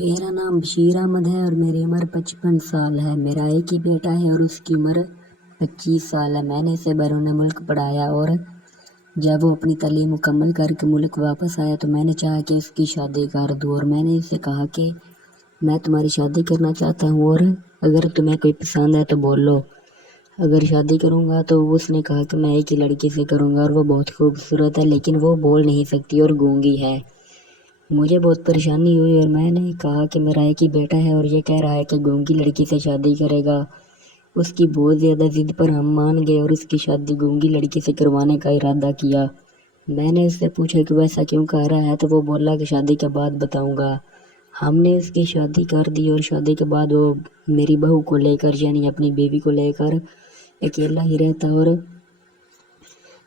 मेरा नाम बशीर अहमद है और मेरी उम्र 55 साल है। मेरा एक ही बेटा है और उसकी उम्र 25 साल है। मैंने इसे बैरून मुल्क पढ़ाया और जब वो अपनी तालीम मुकम्मल करके मुल्क वापस आया तो मैंने चाहा कि उसकी शादी कर दूँ और मैंने उसे कहा कि मैं तुम्हारी शादी करना चाहता हूँ और अगर तुम्हें कोई पसंद है तो बोलो, अगर शादी करूँगा। तो उसने कहा कि मैं एक ही लड़की से करूँगा और वो बहुत खूबसूरत है लेकिन वो बोल नहीं सकती और गूंगी है। मुझे बहुत परेशानी हुई और मैंने कहा कि मेरा एक ही बेटा है और ये कह रहा है कि गूंगी लड़की से शादी करेगा। उसकी बहुत ज़्यादा ज़िद पर हम मान गए और उसकी शादी गूंगी लड़की से करवाने का इरादा किया। मैंने उससे पूछा कि वैसा क्यों कह रहा है तो वो बोला कि शादी के बाद बताऊंगा। हमने उसकी शादी कर दी और शादी के बाद वो मेरी बहू को लेकर यानी अपनी बीवी को लेकर अकेला ही रहता और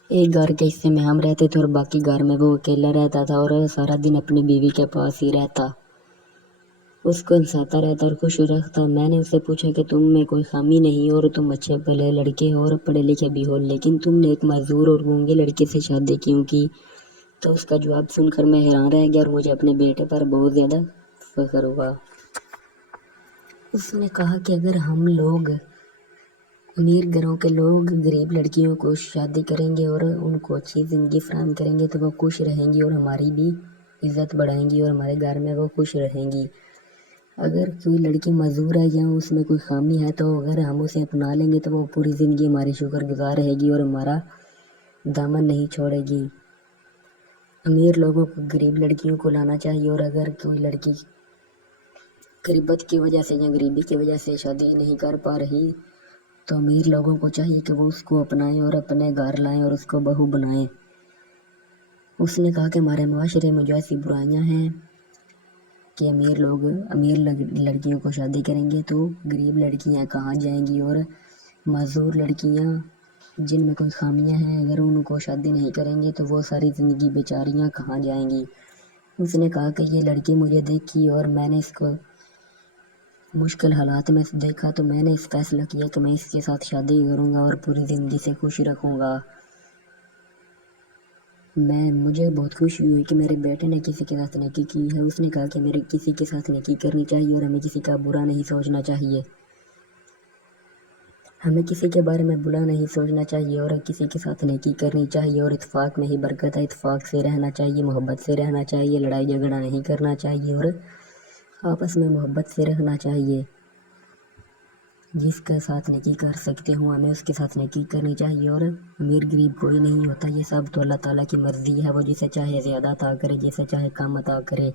एक घर के हिस्से में हम रहते थे और बाकी घर में वो अकेला रहता था और सारा दिन अपनी बीवी के पास ही रहता, उसको हंसाता रहता और खुश रखता। मैंने उससे पूछा कि तुम में कोई खामी नहीं और तुम अच्छे भले लड़के हो और पढ़े लिखे भी हो, लेकिन तुमने एक मजदूर और गूंगे लड़के से शादी क्यों की? तो उसका जवाब सुनकर मैं हैरान रह गया और मुझे अपने बेटे पर बहुत ज़्यादा फख्र हुआ। उसने कहा कि अगर हम लोग अमीर घरों के लोग गरीब लड़कियों को शादी करेंगे और उनको अच्छी ज़िंदगी फराहम करेंगे तो वो खुश रहेंगी और हमारी भी इज़्ज़त बढ़ाएंगी और हमारे घर में वो खुश रहेंगी। अगर कोई लड़की मजदूर है या उसमें कोई खामी है तो अगर हम उसे अपना लेंगे तो वो पूरी ज़िंदगी हमारी शुक्रगुजार रहेगी और हमारा दामन नहीं छोड़ेगी। अमीर लोगों को गरीब लड़कियों को लाना चाहिए और अगर कोई लड़की गरीबत की वजह से या गरीबी की वजह से शादी नहीं कर पा रही तो अमीर लोगों को चाहिए कि वो उसको अपनाएं और अपने घर लाएं और उसको बहू बनाएं। उसने कहा कि हमारे माशरे में जो ऐसी बुराइयां हैं कि अमीर लोग अमीर लड़कियों को शादी करेंगे तो गरीब लड़कियां कहाँ जाएंगी और मजदूर लड़कियां जिनमें कोई खामियां हैं अगर उनको शादी नहीं करेंगे तो वो सारी ज़िंदगी बेचारियां कहाँ जाएंगी। उसने कहा कि ये लड़की मुझे देखी और मैंने इसको मुश्किल हालात में देखा तो मैंने इस फैसला किया कि मैं इसके साथ शादी करूँगा और पूरी ज़िंदगी से खुश रखूँगा। मुझे बहुत खुशी हुई कि मेरे बेटे ने किसी के साथ नेकी की है। उसने कहा कि मेरे किसी के साथ नेकी करनी चाहिए और हमें किसी का बुरा नहीं सोचना चाहिए, हमें किसी के बारे में बुरा नहीं सोचना चाहिए और किसी के साथ नेकी करनी चाहिए और इत्फाक में ही बरकत है। इत्फाक से रहना चाहिए, मोहब्बत से रहना चाहिए, लड़ाई झगड़ा नहीं करना चाहिए और आपस में मोहब्बत से रहना चाहिए। जिसके साथ नेकी कर सकते हो हमें उसके साथ नेकी करनी चाहिए और अमीर गरीब कोई नहीं होता, ये सब तो अल्लाह ताला की मर्ज़ी है। वो जिसे चाहे ज़्यादा अता करे, जिसे चाहे कम अता करे।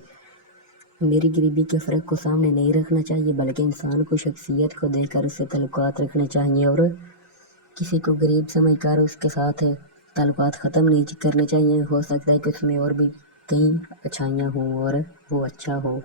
मेरी गरीबी के फ़र्क को सामने नहीं रखना चाहिए बल्कि इंसान को शख्सियत को देखकर उससे ताल्लुकात रखने चाहिए और किसी को गरीब समझकर उसके साथ ताल्लुकात ख़त्म नहीं करने चाहिए। हो सकता है कि उसमें और भी कई अच्छाइयाँ हों और वो अच्छा हो।